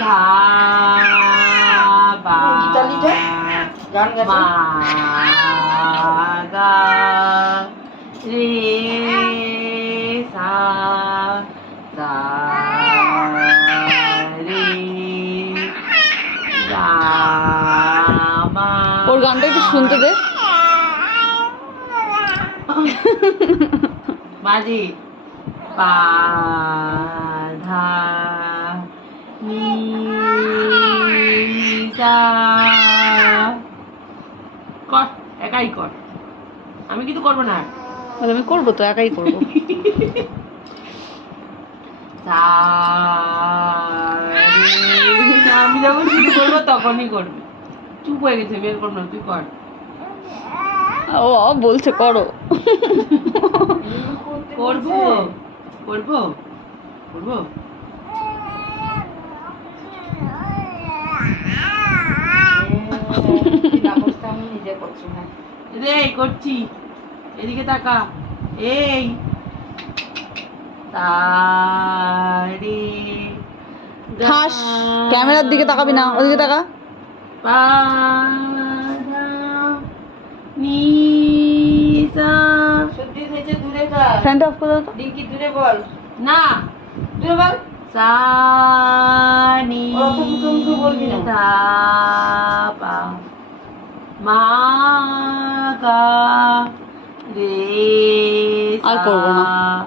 ধা পা গীতালিটা? গান গাছে গা রে সা সা রে মা ওর গানটা একটু শুনতে দে। বাজে। পা ধা নি সা কর একাই কর। আমি কিন্তু করব না। আমি করব তো একাই করব। আমি যখন শুরু করব তখনই করবি। চুপ হয়ে গেছে বের করব না তুই কর। ও বলছে করো। করব? করব? করব? আমি নিজে করছি না রে করছি এদিকে তাকা। এই। তারে ক্যামেরার দিকে তাকাবি না ওদিকে তাকা। নিসা সত্যি হয়েছে দূরে থাক। ফ্যানটা অফ করে দাও তো। ডিঙ্কি দূরে বল। না দূরে বল। 사니다바 마가 레사